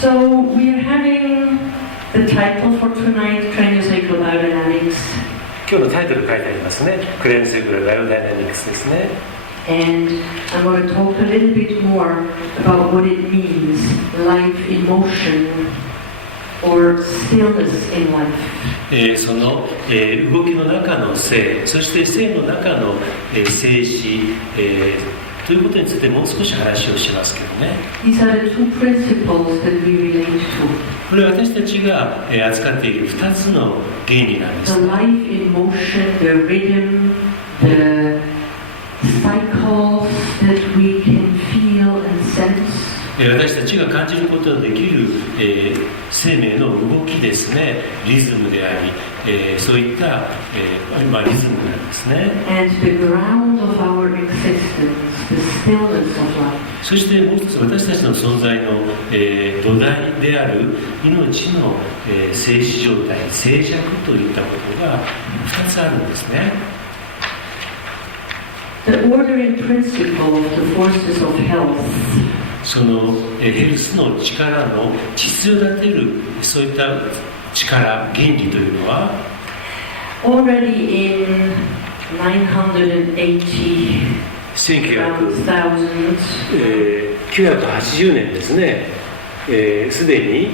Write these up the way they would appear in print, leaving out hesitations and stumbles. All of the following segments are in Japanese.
So we are having the title for tonight, Craneoseikral Biodynamics. 今日のタイトル書いてありますね。クラニオセイクラルバイオダイナミクスですね。And I'm going to talk a little bit more about what it means, life in motion or stillness in life. その、動きの中の生、そして生の中の、静止、ということについてもう少し話をしますけどね。These are the two principles that we relate to. これは私たちが、扱っている2つの原理なんです。The life in motion, the rhythm, the cycles that we can feel and sense. 私たちが感じることのできる、生命の動きですね、リズムであり、そういった、リズムなんですね。And the ground of our existence, the stillness of life. そしてもう一つ私たちの存在の、土台である命の、静止状態、静寂といったことが2つあるんですね。The ordering principle of the forces of health. そのヘルスの力の秩序立てるそういった力、原理というのは Already in 1980年ですね、すでに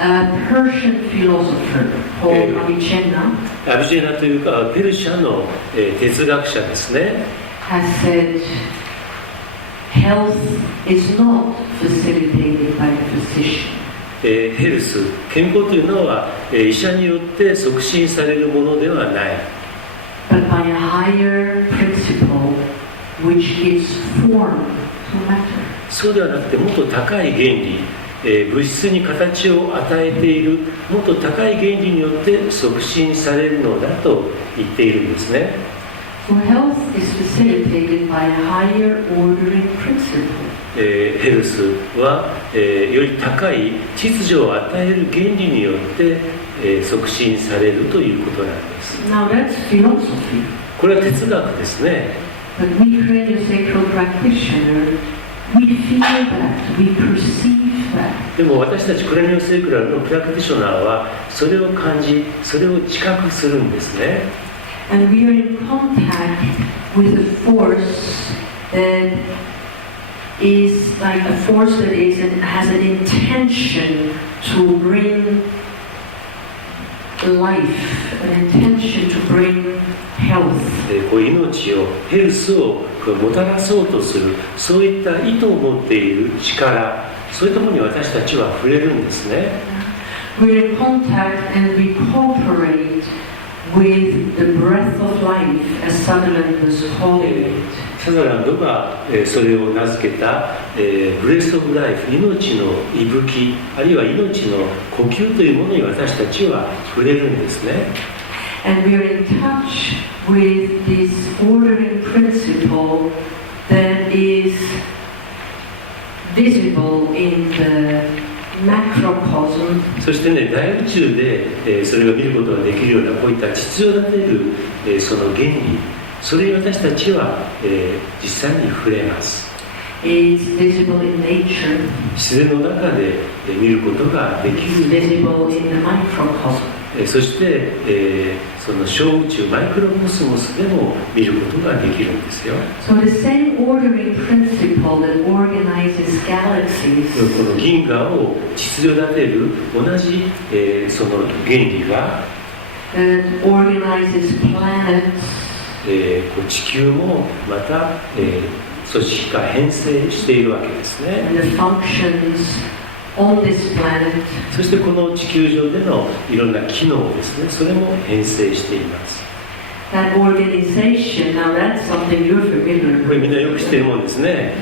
A Persian philosopher calledアビジェナというかペルシャの、哲学者ですね has said Health is not facilitated by the physician. ヘルス、健康というのは、医者によって促進されるものではない。But by a higher principle which gives form to matter. そうではなくてもっと高い原理、物質に形を与えているもっと高い原理によって促進されるのだと言っているんですね。So health is facilitated by a higher ordering principle. ヘルスは、より高い秩序を与える原理によって、促進されるということなんです。Now that's philosophy. これは哲学ですね。But we craniosacral practitioners, we feel that, we perceive that. でも私たちクラニオセイクラルのプラクティショナーはそれを感じ、それを知覚するんですね。And we are in contact with a force that is like a force that is and has an intention to bring life, an intention to bring health. こう命を、ヘルスをもたらそうとする、そういった意図を持っている力、そういったものに私たちは触れるんですね。We're in contact and we cooperate with the breath of life, as Sutherland was calling it. サザランドがそれを名付けたブレスオブライフ、命の息吹、あるいは命の呼吸というものに私たちは触れるんですね。And we are in touch with this ordering principle that is visible in the macrocosm. そしてね、大宇宙で、それを見ることができるようなこういった秩序立てる、その原理、それに私たちは、実際に触れます。It's visible in nature. 自然の中で、見ることができる。It's visible in the microcosm. そして、その小宇宙マイクロコスモスでも見ることができるんですよ。So the same ordering principle that organizes galaxies. この銀河を秩序立てる同じ、その原理が That organizes planets. 地球もまた、組織化編成しているわけですね。And the functions on this planet. そしてこの地球上でのいろんな機能ですね、それも編成しています。That organization, now that's something you're familiar with. これみんなよく知っているもんですね。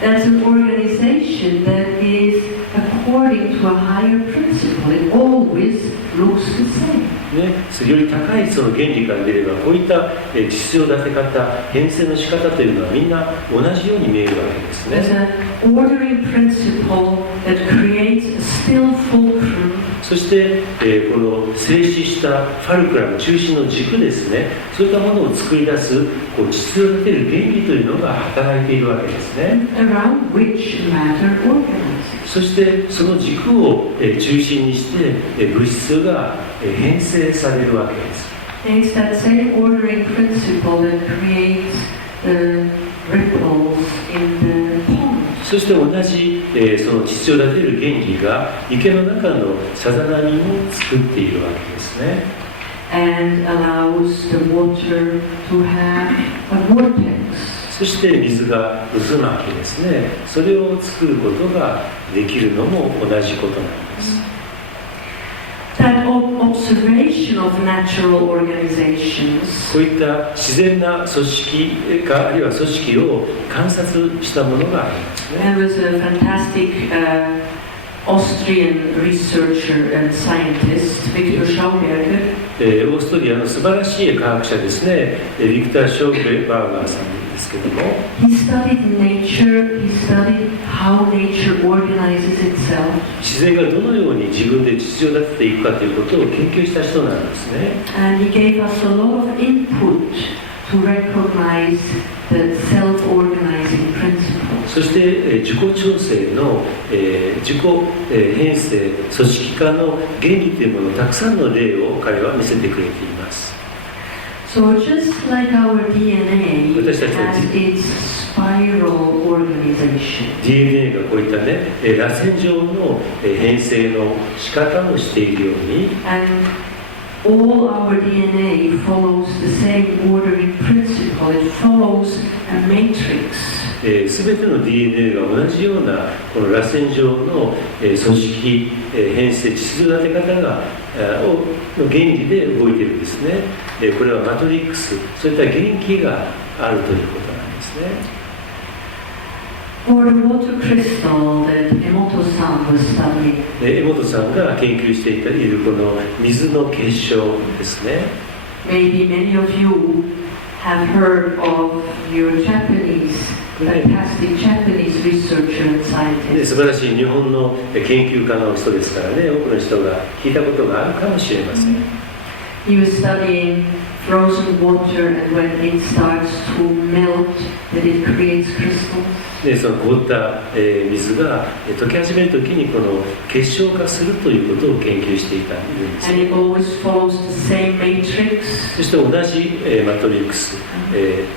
That's an organization that is according to a higher principle. It always looks the same. ね、より高いその原理から見ればこういった秩序立て方、編成の仕方というのはみんな同じように見えるわけですね。There's an ordering principle that creates a still fulcrum. そして、この静止したファルクラム中心の軸ですね、そういったものを作り出すこう秩序立てる原理というのが働いているわけですね。Around which matter organizes. そしてその軸を中心にして物質が編成されるわけです。It's that same ordering principle that creates the ripples in the pond. そして同じ、その秩序立てる原理が池の中のさざ波も作っているわけですね。And allows the water to have a vortex. そして水が渦巻きですね。それを作ることができるのも同じことなんです。That observation of natural organizations. こういった自然な組織かあるいは組織を観察したものがありますね。There was a fantastic Austrian researcher and scientist, Victor Schauberger. オーストリアの素晴らしい科学者ですね、ビクター・ショーベバーガーさんですけども、He studied nature, he studied how nature organizes itself. 自然がどのように自分で秩序を立てていくかということを研究した人なんですね。And he gave us a lot of input to recognize the self-organizing principle. そして自己調整の自己編成組織化の原理というものたくさんの例を彼は見せてくれています。So just like our DNA has its spiral organization. DNA がこういったね螺旋状の編成の仕方をしているように。And all our DNA follows the same ordering principle. It follows a matrix. すべての DNA が同じようなこの螺旋状の組織編成秩序立て方がの原理で動いているんですね。これはマトリックス、そういった元気があるということなんですね。Or the water crystal that Emoto-san was studying. 江本さんが研究しているこの水の結晶ですね。Maybe many of you have heard of your fantastic Japanese researcher and scientist. 素晴らしい日本の研究家の人ですからね、多くの人が聞いたことがあるかもしれません。He was studying frozen water, and when it starts to melt, that it creates crystals. でその凍った水が溶け始めるときにこの結晶化するということを研究していたんです。And it always follows the same matrix. そして同じマトリックス、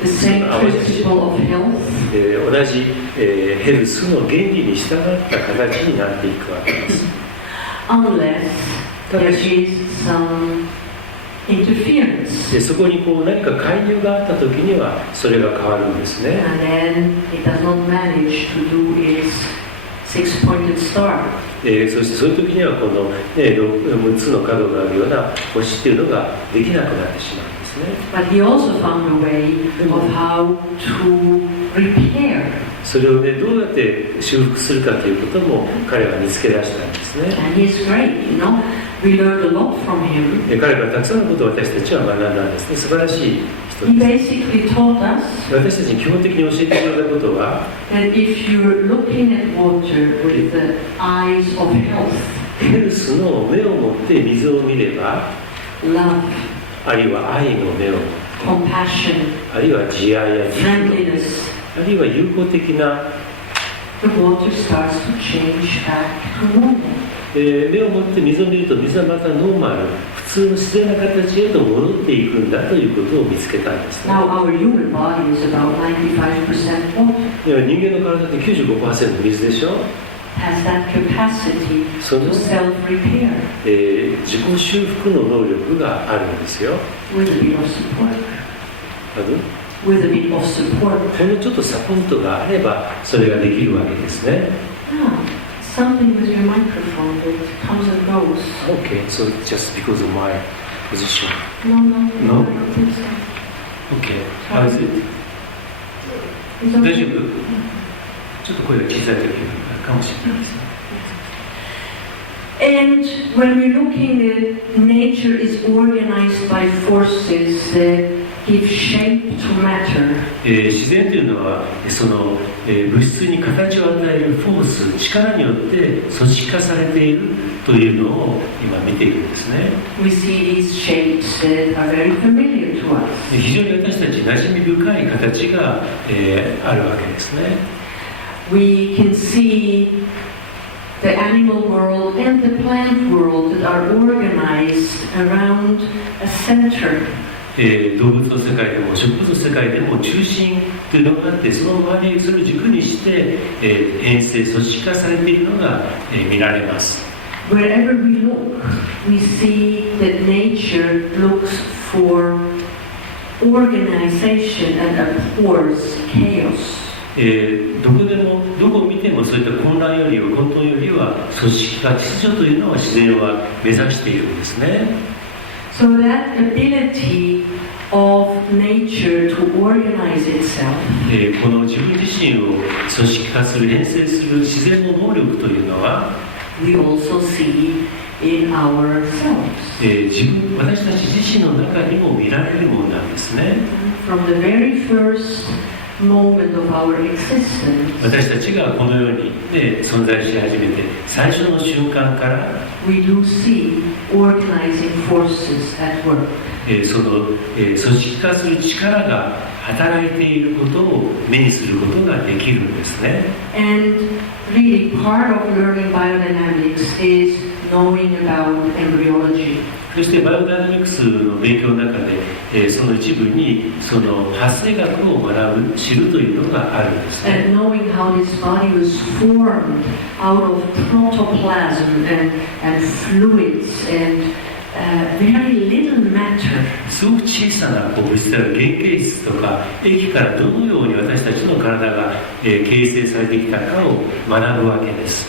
the same principle of health. 同じヘルスの原理に従った形になっていくわけです。Unless there is some interference. そこにこう何か介入があったときにはそれが変わるんですね。And then it does not manage to do its six-pointed star. そしてそういう時にはこの、6つの角があるような星っていうのができなくなってしまうんですね。But he also found a way of how to repair. それをね、どうやって修復するかということも彼は見つけ出したんですね。And he's great, you know. We learned a lot from him. 彼からたくさんのことを私たちは学んだんですね。素晴らしい人 He です。 basically taught us 私たちに基本的に教えてくれたことは、that if you're looking at water with the eyes of health, ヘルスの目を持って水を見れば、 love, あるいは愛の目を、 compassion, あるいは慈愛や慈悲、 friendliness, あるいは友好的な、 the water starts to change back to normal. 目を持って水を見ると水はまたノーマル、普通の自然な形へと戻っていくんだということを見つけたんですね。 Now our human body is about 95% water. 人間の体って 95% 水でしょ。 Has that capacity to self-repair. 自己修復の能力があるんですよ。 With a bit of support. ほ With a bit of support. んのちょっとサポートがあればそれができるわけですね。Something with your microphone that comes and goes. Okay, so just because of my position. No, No? I don't think so. Okay, how is it? It's 大 okay. 丈夫？ちょっと声が小さい時かもしれないですね。And when we're looking at nature is organized by forces that give shape to matter. 自然というのはその物質に形を与えるフォース、力によって組織化されているというのを今見ているんですね。We see these shapes that are very familiar to us. 非常に私たち馴染み深い形が、あるわけですね。We can see the animal world and the plant world that are organized around a center. 動物の世界でも植物の世界でも中心というのがあって、その周りそれを軸にして、編成組織化されているのが、見られます。Wherever we look, we see that nature looks for organization and abhors chaos. どこでもどこを見てもそういった混乱よりは混沌よりは組織化秩序というのは自然は目指しているんですね。So that ability of nature to organize itself. この自分自身を組織化する編成する自然の能力というのは We also see in ourselves. 私たち自身の中にも見られるものなんですね。From the very first moment of our existence, 私たちがこの世に、存在し始めて最初の瞬間から we do see organizing forces at work. その、組織化する力が働いていることを目にすることができるんですね。And really part of learning biodynamics is knowing about embryology. そしてバイオダイナミクスの勉強の中で、その一部にその発生学を学ぶ、知るというのがあるんですね。And knowing how this body was formed out of protoplasm and fluids and very little matter. すごく小さな物質である原型質とか液からどのように私たちの体が、形成されてきたかを学ぶわけです。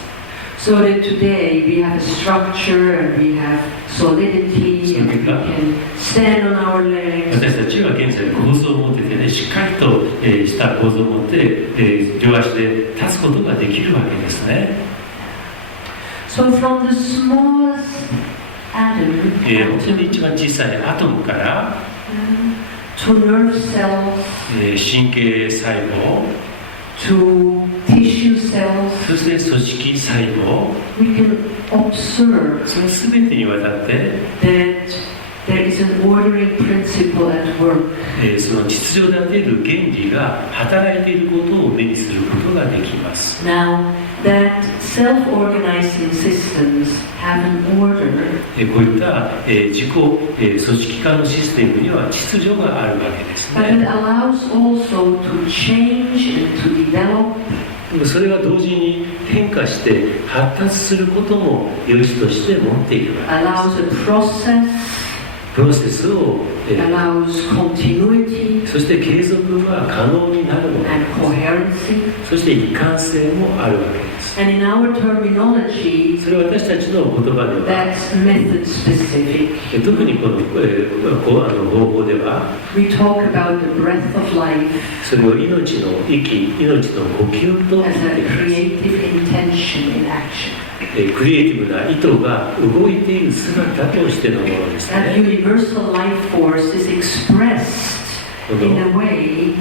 So that today we have a structure and we have solidity and we can stand on our legs. 私たちは現在構造を持っててね、しっかりと、した構造を持って、両足で立つことができるわけですね。So from the smallest atom, 本当に一番小さいアトムから、to nerve cells, 神経細胞 to tissue cells, そして組織細胞 we can observe その全てにわたって、that there is an ordering principle at work. その秩序立てる原理が働いていることを目にすることができます。 Now, that self-organizing systems have an order. こういった、自己、組織化のシステムには秩序があるわけです But it ね。 allows also to change and to develop. それが同時に変化して発達することも良しとして持っているわけ Allows です。 a process, プロセスを、allows continuity そして継続が可能になるので and coherency. そして一貫性もあるわけです。 And in our terminology, それは私たちの言葉では that's method specific. 特にこの、方法では We talk about the breath of life それを命の息、命の呼吸と as 言って a います。 creative intention in action. クリエイティブな意図が動いている姿としてのものです That ね。 universal life force is expressed in a way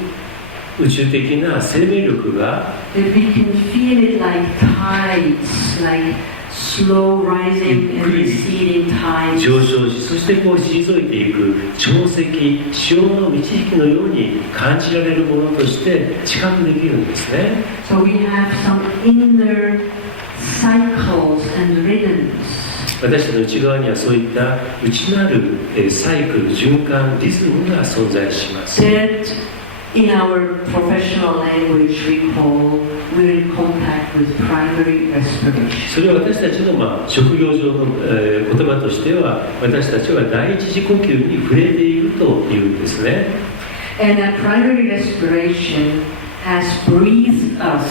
宇宙的な生命力が that we can feel it like tides, like slow rising and receding tides. 上昇し、そしてこう退いていく潮汐、潮の満ち引きのように感じられるものとして知覚できるんですね。 So we have some inner cycles and rhythms. 私たちの内側にはそういった内なるサイクル、循環、リズムが存在します。 That in our professional language we call, we're in contact with primary respiration. それは私たちの、職業上の、言葉としては私たちは第一次呼吸に触れているというんですね。 And that primary respiration has breathed us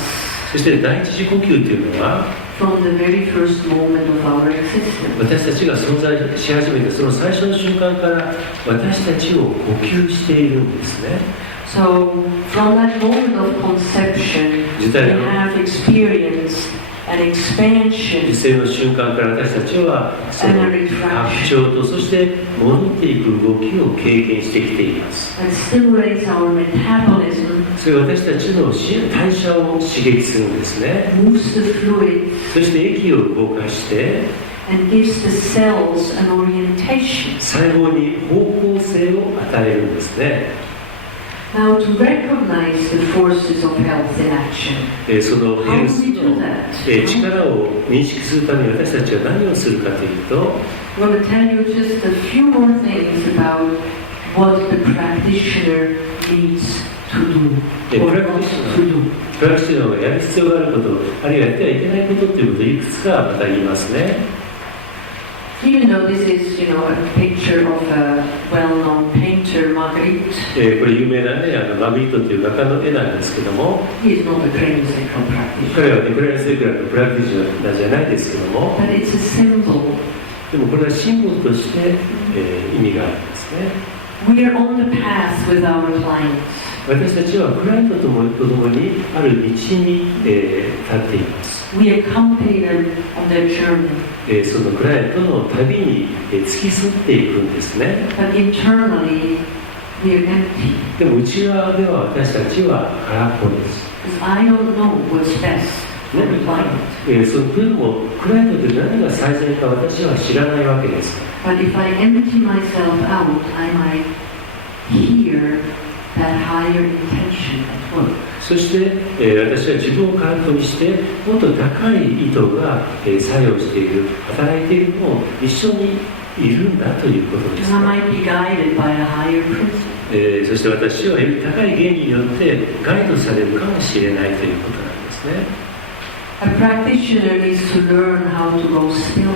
そして第一次呼吸というのは from the very first moment of our existence. 私たちが存在し始めたその最初の瞬間から私たちを呼吸しているんですね。 So from that moment of conception, we have experienced an 実 expansion 生の瞬間から私たちはその拡張とそして戻っていく動きを経験してきています。 that stimulates our metabolism, それは私たちの代謝を刺激するんですね。 moves the fluid, そして液を動かして and gives the cells an orientation. 細胞に方向性を与えるんですね。Now, to recognize the forces of health in action, そのヘルスの力を認識するために私たちは何をするかというと、I want to tell you just a few more things about what the practitioner needs to do, or not to do. プラクティショナーがやる必要があること、あるいはやってはいけないことということをいくつかまた言いますね。Even though this is, a picture of a well-known painter, Marguerite, これ有名なね、マグリットという画家の絵なんですけども、he is not a craniosacral practitioner. 彼はね、クラニオセイクラルのプラクティショナーじゃないですけども、 But it's a symbol. でもこれはシンボルとして、意味があるんですね。We are on the path with our clients. 私たちはクライアントともにある道に、立っています。We accompany them on their journey. そのクライアントの旅に、付き添っていくんですね。But internally, we are empty. でも内側では私たちは空っぽです。Because I don't know what's best for the client. そのというのもクライアントで何が最善か私は知らないわけです。But if I empty myself out, I might hear that higher intention at work. そして、私は自分を空っぽにしてもっと高い意図が、作用している、働いているのを一緒にいるんだということです。And I might be guided by a higher principle. そして私はより高い原理によってガイドされるかもしれないということなんですね。A practitioner needs to learn how to go still.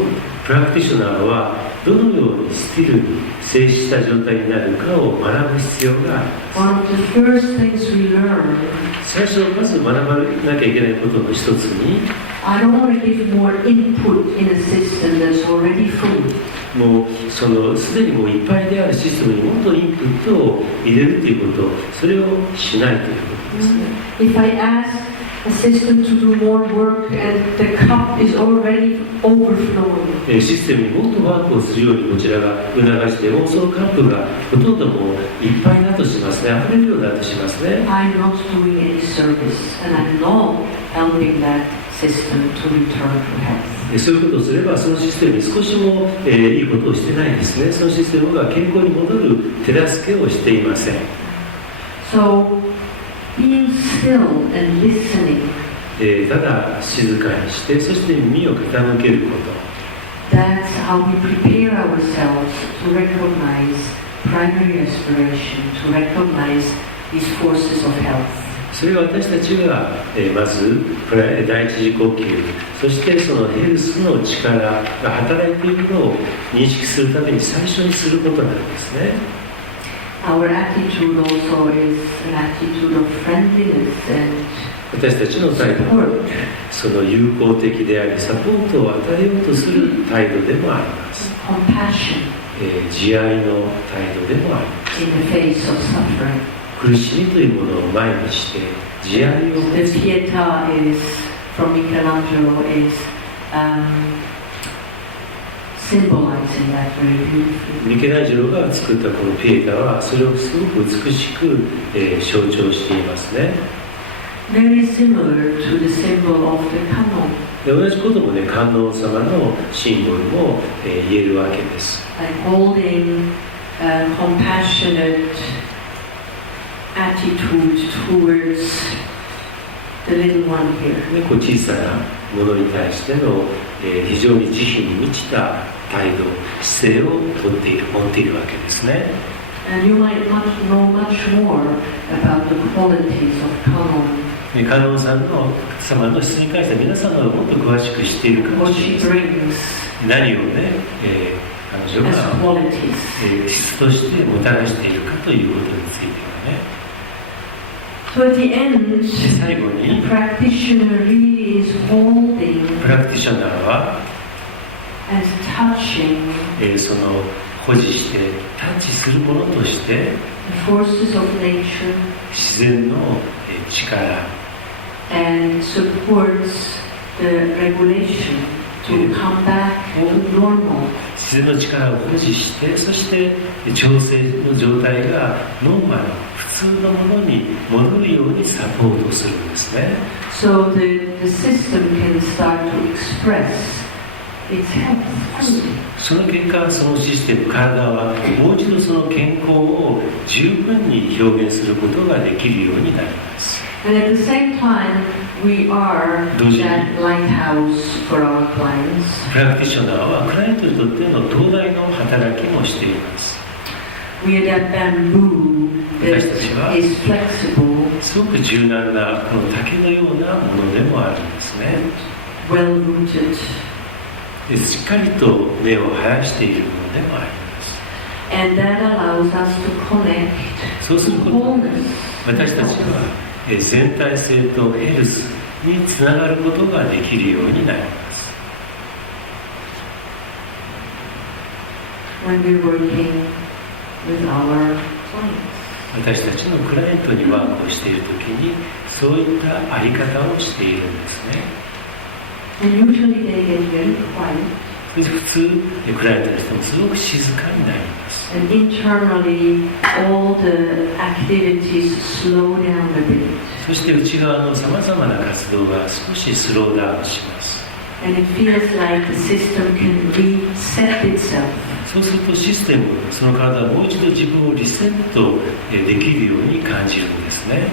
プラクティショナーはどのようにスティルに静止した状態になるかを学ぶ必要があります。One of the first things we learn, 最初まず学ばなきゃいけないことの一つに、 I don't want to give more input in a system that's already full. もうすでにもういっぱいであるシステムにもっとインプットを入れるということ、それをしないということですね。If I ask a system to do more work and the cup is already overflowing. システムにもっとワークをするようにこちらが促しても、そのカップがほとんどもういっぱいだとしますね、溢れるようだとしますね。I'm not doing any service and I'm not helping that system to return to health. そういうことをすればそのシステムに少しも、いいことをしてないんですね。そのシステムが健康に戻る手助けをしていません。 So being still and listening, ただ静かにして、そして耳を傾けること、 that's how we prepare ourselves to recognize primary respiration, to recognize these forces of health. それが私たちが、まず第一次呼吸、そしてそのヘルスの力が働いているのを認識するために最初にすることなんですね。Our attitude also is an attitude of friendliness and 私たちの態度は support. その友好的でありサポートを与えようとする態度でもあります。 Compassion 慈愛の態度でもあります。 in the face of suffering. 苦しみというものを前にして慈愛を持 The つ。 Pietà is from Michelangelo is symbolizing that very beautifully. ミケランジェロが作ったこのピエタはそれをすごく美しく、象徴していますね。 Very similar to the symbol of the canon. で同じこともね、観音様のシンボルも、言えるわけです。 Like holding a compassionate attitude towards the little one here. ね、こう小さなものに対しての、非常に慈悲に満ちた態度、姿勢を持っているわけですね。 And you might not know much more about the qualities of canon. 観音さんの様の質に関しては皆様はもっと詳しく知っているかも What しれ she ません。 brings 何をね、彼女 as が、 qualities. 質としてもたらしているかということについてはね。 So at the end, 最後 the に practitioner really is holding プラクティショナーは、 and touching その保持してタッチするものとして the forces of nature 自然の力 and supports the regulation to come back to normal. 自然の力を保持して、そして調整の状態がノーマル、普通のものに戻るようにサポートするんですね。 So the system can start to express its health fully. その結果、そのシステム、体はもう一度その健康を十分に表現することができるようになります。And at the same time, we are that lighthouse for our clients. プラクティショナーはクライアントにとっての灯台の働きもしています。We are that bamboo that is flexible, すごく柔軟なこの竹のようなものでもあるんですね。well rooted. しっかりと根を生やしているものでもあります。And that allows us to connect そうする to ことで wholeness. 私たちは全体性とヘルスにつながることができるようになります。When we're working with our clients. 私たちのクライアントにワークをしているときにそういったあり方をしているんですね。And usually they get very quiet. 普通クライアントの人もすごく静かになります。And internally, all the activities slow down a bit. そして内側のさまざまな活動が少しスローダウンします。And it feels like the system can reset itself. そうするとシステム、その体はもう一度自分をリセットできるように感じるんですね。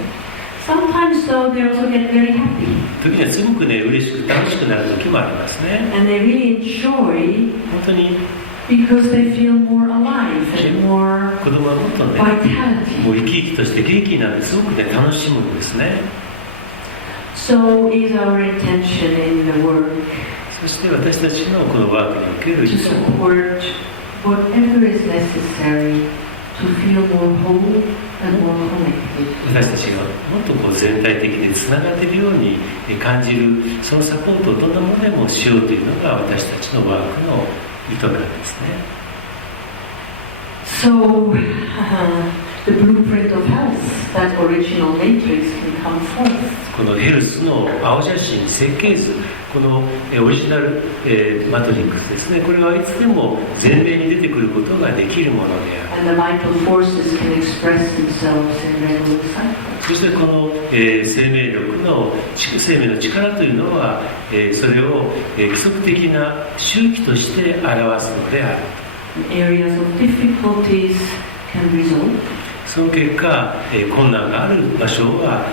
Sometimes, though, they also get very happy. 時にはすごくね、嬉しく楽しくなる時もありますね。And they really enjoy 本当に because they feel more alive and more 子供はもっとね、 vitality. もう生き生きとして元気になってすごくね、楽しむんですね。So is our intention in the work そして私たちのこのワークにおける to support whatever is necessary to feel more whole and more connected. 私たちがもっとこう全体的につながっているように感じるそのサポートをどんなものでもしようというのが私たちのワークの意図なんですね。So the blueprint of health, that original matrix, can come forth. このヘルスの青写真設計図、このオリジナルマトリックスですね、これはいつでも前面に出てくることができるものである。 And the vital forces can express themselves in regular cycles. そしてこの、生命の力というのは、それを、規則的な周期として表すのである。Areas of difficulties can resolve. その結果、困難がある場所は、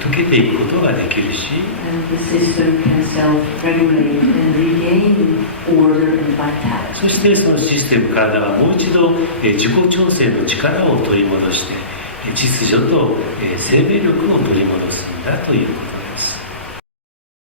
解けていくことができるし、 And the system can self-regulate and regain order and vitality. そしてそのシステム、体はもう一度、自己調整の力を取り戻して、秩序と、生命力を取り戻すんだということ